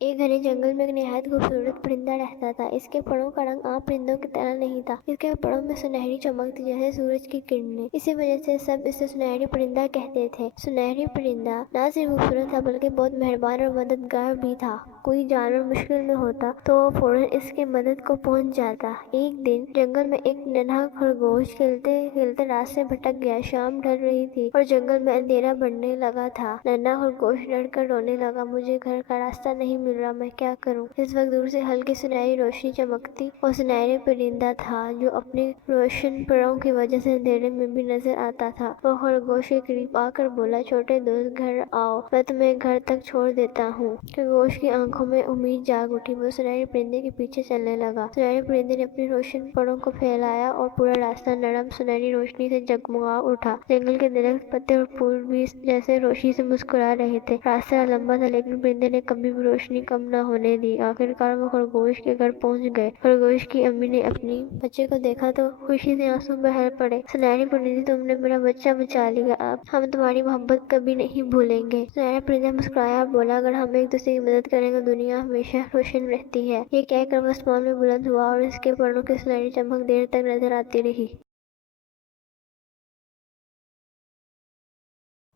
ایک گھنے جنگل میں ایک نہایت خوبصورت پرندہ رہتا تھا۔ اس کے پروں کا رنگ عام پرندوں کی طرح نہیں تھا۔ اس کے پروں میں سنہری چمک تھی جیسے سورج کی کرنیں۔ اسی وجہ سے سب اسے سنہری پرندہ کہتے تھے۔ سنہری پرندہ نہ صرف خوبصورت تھا بلکہ بہت مہربان اور مددگار بھی تھا۔ کوئی جانور مشکل میں ہوتا تو وہ فوراً اس کی مدد کو پہنچ جاتا۔ ایک دن جنگل میں ایک ننھا خرگوش کھیلتے کھیلتے راستے بھٹک گیا۔ شام ڈھل رہی تھی اور جنگل میں اندھیرا بڑھنے لگا تھا۔ ننھا خرگوش ڈر کر رونے لگا، مجھے گھر کا راستہ نہیں مل رہا، میں کیا کروں؟ اس وقت دور سے ہلکی سنہری روشنی چمکتی۔ وہ سنہری پرندہ تھا جو اپنی روشن پروں کی وجہ سے اندھیرے میں بھی نظر آتا تھا۔ وہ خرگوش کے قریب آ کر بولا، چھوٹے دوست گھر آؤ، میں تمہیں گھر تک چھوڑ دیتا ہوں۔ خرگوش کی آنکھوں میں امید جاگ اٹھی۔ وہ سنہری پرندے کے پیچھے چلنے لگا۔ سنہری پرندے نے اپنی روشن پروں کو پھیلایا اور پورا راستہ نرم سنہری روشنی سے جگمگا اٹھا۔ جنگل کے درخت، پتے اور پھول بھی جیسے روشنی سے مسکرا رہے تھے۔ راستہ لمبا تھا لیکن پرندے نے کبھی بھی روشنی کم نہ ہونے دی۔ آخرکار وہ خرگوش کے گھر پہنچ گئے۔ خرگوش کی امی نے اپنے بچے کو دیکھا تو خوشی سے آنسو بہہ پڑے۔ سنہری پرندے، تم نے میرا بچہ بچا لیا، اب ہم تمہاری محبت کبھی نہیں بھولیں گے۔ سنہرا پرندہ مسکرایا اور بولا، اگر ہم ایک دوسرے کی مدد کریں تو دنیا ہمیشہ روشن رہتی ہے۔ یہ کہہ کر وہ آسمان میں بلند ہوا اور اس کے پروں کی سنہری چمک دیر تک نظر آتی رہی۔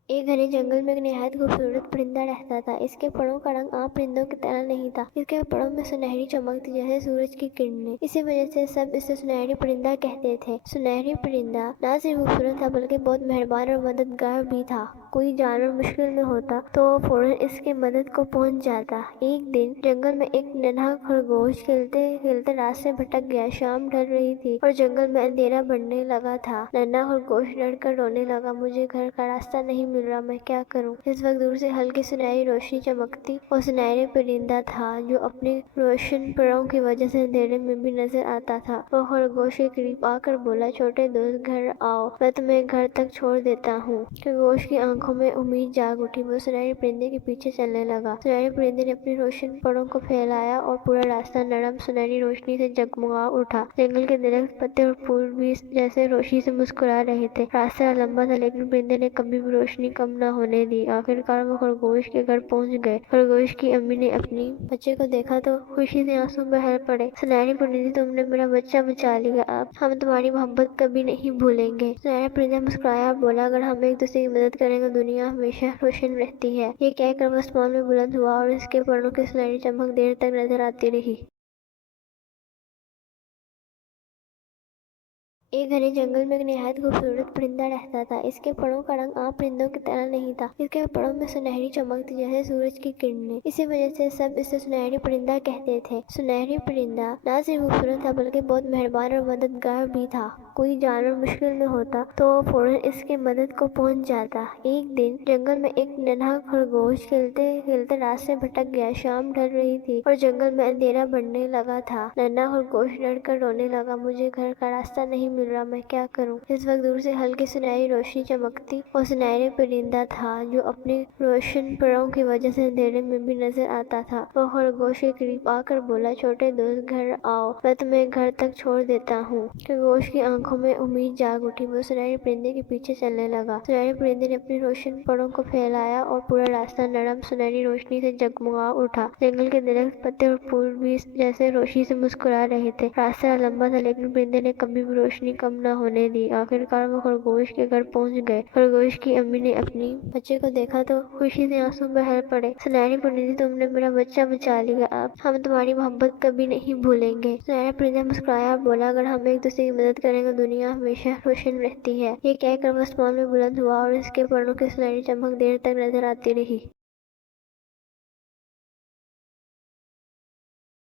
ایک گھنے جنگل میں ایک نہایت خوبصورت پرندہ رہتا تھا۔ اس کے پروں کا رنگ عام پرندوں کی طرح نہیں تھا۔ اس کے پروں میں سنہری چمک تھی جیسے سورج کی کرنیں۔ اسی وجہ سے سب اسے سنہری پرندہ کہتے تھے۔ سنہری پرندہ نہ صرف خوبصورت تھا بلکہ بہت مہربان اور مددگار بھی تھا۔ کوئی جانور مشکل میں ہوتا تو وہ فوراً اس کی مدد کو پہنچ جاتا۔ ایک دن جنگل میں ایک ننھا خرگوش کھیلتے کھیلتے راستے بھٹک گیا۔ شام ڈھل رہی تھی اور جنگل میں اندھیرا بڑھنے لگا تھا۔ ننھا خرگوش ڈر کر رونے لگا، مجھے گھر کا راستہ نہیں مل رہا، میں کیا کروں؟ اس وقت دور سے ہلکی سنہری روشنی چمکتی۔ وہ سنہری پرندہ تھا جو اپنی روشن پروں کی وجہ سے اندھیرے میں بھی نظر آتا تھا۔ وہ خرگوش کے قریب آ کر بولا، چھوٹے دوست گھر آؤ، میں تمہیں گھر تک چھوڑ دیتا ہوں۔ خرگوش کی آنکھوں میں امید جاگ اٹھی۔ وہ سنہری پرندے کے پیچھے چلنے لگا۔ سنہری پرندے نے اپنی روشن پروں کو پھیلایا اور پورا راستہ نرم سنہری روشنی سے جگمگا اٹھا۔ جنگل کے درخت، پتے اور پھول بھی جیسے روشنی سے مسکرا رہے تھے۔ راستہ لمبا تھا لیکن پرندے نے کبھی بھی روشنی کم نہ ہونے دی۔ آخرکار وہ خرگوش کے گھر پہنچ گئے۔ خرگوش کی امی نے اپنے بچے کو دیکھا تو خوشی سے آنسو بہہ پڑے۔ سنہری پرندے، تم نے میرا بچہ بچا لیا، اب ہم تمہاری محبت کبھی نہیں بھولیں گے۔ سنہرا پرندہ مسکرایا اور بولا، اگر ہم ایک دوسرے کی مدد کریں تو دنیا ہمیشہ روشن رہتی ہے۔ یہ کہہ کر وہ آسمان میں بلند ہوا اور اس کے پروں کی سنہری چمک دیر تک نظر آتی رہی۔ ایک گھنے جنگل میں ایک نہایت خوبصورت پرندہ رہتا تھا۔ اس کے پروں کا رنگ عام پرندوں کی طرح نہیں تھا۔ اس کے پروں میں سنہری چمک تھی جیسے سورج کی کرنیں۔ اسی وجہ سے سب اسے سنہری پرندہ کہتے تھے۔ سنہری پرندہ نہ صرف خوبصورت تھا بلکہ بہت مہربان اور مددگار بھی تھا۔ کوئی جانور مشکل میں ہوتا تو وہ فوراً اس کی مدد کو پہنچ جاتا۔ ایک دن جنگل میں ایک ننھا خرگوش کھیلتے کھیلتے راستے بھٹک گیا۔ شام ڈھل رہی تھی اور جنگل میں اندھیرا بڑھنے لگا تھا۔ ننھا خرگوش ڈر کر رونے لگا، مجھے گھر کا راستہ نہیں مل رہا، میں کیا کروں؟ اس وقت دور سے ہلکی سنہری روشنی چمکتی۔ وہ سنہری پرندہ تھا جو اپنی روشن پروں کی وجہ سے اندھیرے میں بھی نظر آتا تھا۔ وہ خرگوش کے قریب آ کر بولا، چھوٹے دوست گھر آؤ، میں تمہیں گھر تک چھوڑ دیتا ہوں۔ خرگوش کی آنکھوں میں امید جاگ اٹھی۔ وہ سنہری پرندے کے پیچھے چلنے لگا۔ سنہری پرندے نے اپنی روشن پروں کو پھیلایا اور پورا راستہ نرم سنہری روشنی سے جگمگا اٹھا۔ جنگل کے درخت، پتے اور پھول بھی جیسے روشنی سے مسکرا رہے تھے۔ راستہ لمبا تھا لیکن پرندے نے کبھی بھی روشنی کم نہ ہونے دی۔ آخرکار وہ خرگوش کے گھر پہنچ گئے۔ خرگوش کی امی نے اپنے بچے کو دیکھا تو خوشی سے آنسو بہہ پڑے۔ سنہری پرندے، تم نے میرا بچہ بچا لیا، اب ہم تمہاری محبت کبھی نہیں بھولیں گے۔ سنہرا پرندہ مسکرایا اور بولا، اگر ہم ایک دوسرے کی مدد کریں تو دنیا ہمیشہ روشن رہتی ہے۔ یہ کہہ کر وہ آسمان میں بلند ہوا اور اس کے پروں کی سنہری چمک دیر تک نظر آتی رہی۔